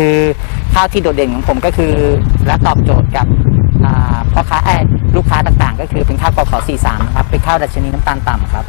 คือข้าวที่โดดเด่นของผมก็คือและตอบโจทย์กับพ่อค้าเอ้ยลูกค้าต่างๆ ก็คือเป็นข้าวกขอ43ครับเป็นข้าวดัชนีน้ำตาลต่ำครับ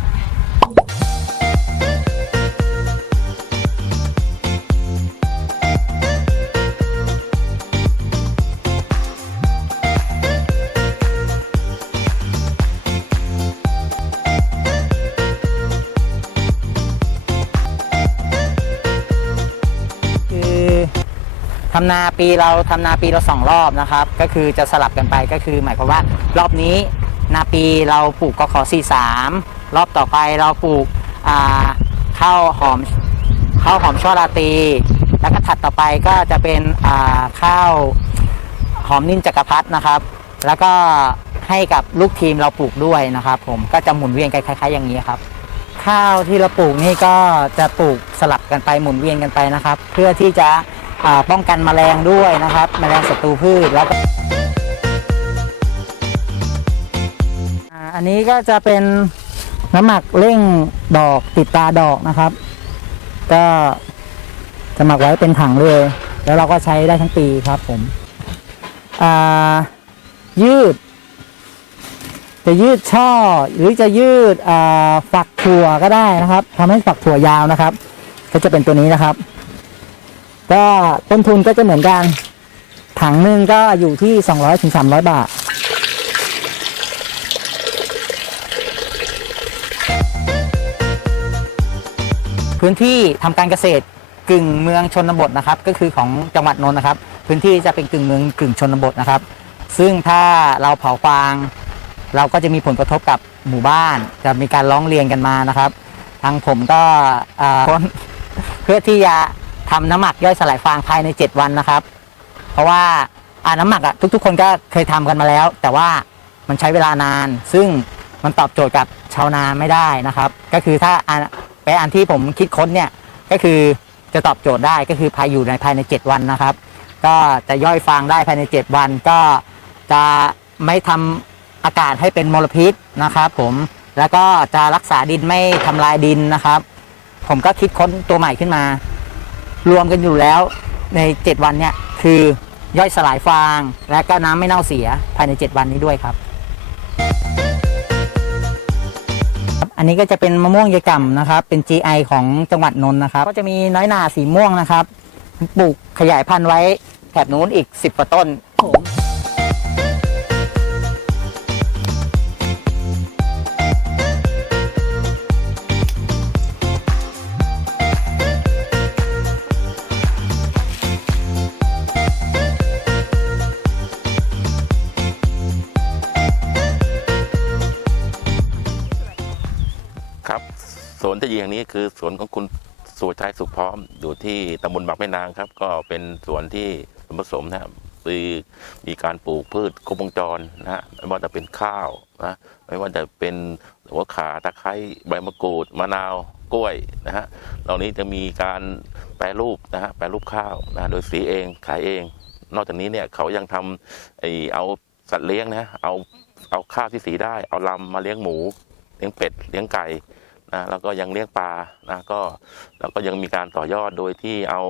ทำนาปีเราทำนาปีเราสองรอบนะครับ ก็คือจะสลับกันไปก็คือ หมายความว่ารอบนี้นาปีเราปลูกกขอ43รอบต่อไปเราปลูกข้าวหอมข้าวหอมช่อราตี แล้วก็ถัดต่อไปก็จะเป็นข้าวหอมนิ่นจักรพรรดนะครับ แล้วก็ให้กับลูกทีมเราปลูกด้วยนะครับ ผมก็จะหมุนเวียนกันคล้ายๆอย่างนี้ครับ ข้าวที่เราปลูกนี่ก็จะปลูกสลับกันไปหมุนเวียนกันไปนะครับ เพื่อที่จะ ป้องกันแมลงด้วยนะครับ แมลงศัตรูพืชแล้วก็อันนี้ก็จะเป็นน้ำหมักเร่งดอกติดตาดอกนะครับ ก็จะหมักไว้เป็นถังเลย แล้วเราก็ใช้ได้ทั้งปีครับผมยืด จะยืดช่อหรือจะยืดฝักถั่วก็ได้นะครับทำให้ฝักถั่วยาวนะครับ ก็จะเป็นตัวนี้นะครับ ก็ต้นทุนก็จะเหมือนกัน ถังหนึ่งก็อยู่ที่ 200ถึง300 บาทพื้นที่ทำการเกษตรกึ่งเมืองชนบทนะครับ ก็คือของจังหวัดนนท์นะครับ พื้นที่จะเป็นกึ่งเมืองกึ่งชนบทนะครับ ซึ่งถ้าเราเผาฟาง เราก็จะมีผลกระทบกับหมู่บ้าน จะมีการร้องเรียนกันมานะครับ ทางผมก็เพื่อที่จะ ทำน้ำหมักย่อยสลายฟางภายใน 7 วันนะครับ เพราะว่าอ่าน้ำหมักอะทุก ๆ คนก็เคยทำกันมาแล้ว แต่ว่ามันใช้เวลานาน ซึ่งมันตอบโจทย์กับชาวนาไม่ได้นะครับ ก็คือถ้าอันไปอันที่ผมคิดค้นเนี่ยก็คือจะตอบโจทย์ได้ก็คือภายอยู่ในภายใน 7 วันนะครับ ก็จะย่อยฟางได้ภายใน 7 วัน ก็จะไม่ทำอากาศให้เป็นมลพิษนะครับ ผมแล้วก็จะรักษาดินไม่ทำลายดินนะครับ ผมก็คิดค้นตัวใหม่ขึ้นมา รวมกันอยู่แล้วใน 7 วันเนี่ยคือย่อยสลายฟาง และก็น้ำไม่เน่าเสียภายใน 7 วันนี้ด้วยครับ อันนี้ก็จะเป็นมะม่วงยายก่ำนะครับ เป็น GI ของจังหวัดนนท์นะครับ ก็จะมีน้อยหนาสีม่วงนะครับปลูกขยายพันธุ์ไว้แถบนู้นอีก 10กว่าต้นผม สวนที่ยิงอย่างนี้คือสวนของคุณสุชัยสุขพร้อมอยู่ที่ตำบลบักแม่นางครับ ก็เป็นสวนที่ผสมนะครับมีมีการปลูกพืชครบวงจรนะฮะไม่ว่าจะเป็นข้าวนะไม่ว่าจะเป็นหัวขาตะไคร้ใบมะกรูดมะนาวกล้วยนะฮะเหล่านี้จะมีการแปรรูปนะฮะแปรรูปข้าวนะโดยสีเองขายเอง นอกจากนี้เนี่ยเขายังทำไอเอาสัตว์เลี้ยงนะเอาเอาข้าวที่สีได้ เอาลำมาเลี้ยงหมู เลี้ยงเป็ดเลี้ยงไก่ นะแล้วก็ยังเลี้ยงปลานะก็แล้วก็ยังมีการต่อยอดโดยที่เอา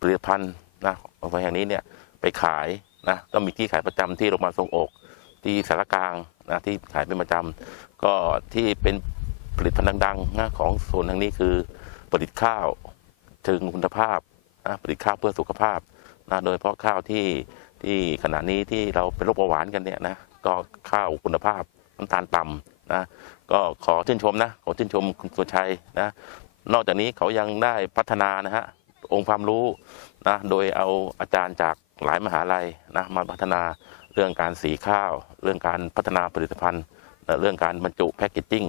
ผลิตภัณฑ์นะของแห่งนี้เนี่ยไปขายนะก็มีที่ขายประจำที่โรงพยาบาลทรงอกที่สารกลางนะที่ขายเป็นประจำก็ที่เป็นผลิตภัณฑ์ดังๆนะของส่วนทางนี้คือผลิตข้าวเชิงคุณภาพนะผลิตข้าวเพื่อสุขภาพนะโดยเฉพาะข้าวที่ที่ขณะนี้ที่เราเป็นโรคเบาหวานกันเนี่ยนะก็ข้าวคุณภาพน้ำตาลต่ำ นะก็ขอชื่นชมนะขอชื่นชมคุณสุชัยนะนอกจากนี้เขายังได้พัฒนานะฮะองค์ความรู้นะโดยเอาอาจารย์จากหลายมหาลัยนะมาพัฒนาเรื่องการสีข้าว เรื่องการพัฒนาผลิตภัณฑ์ เรื่องการบรรจุแพคเกจจิ้ง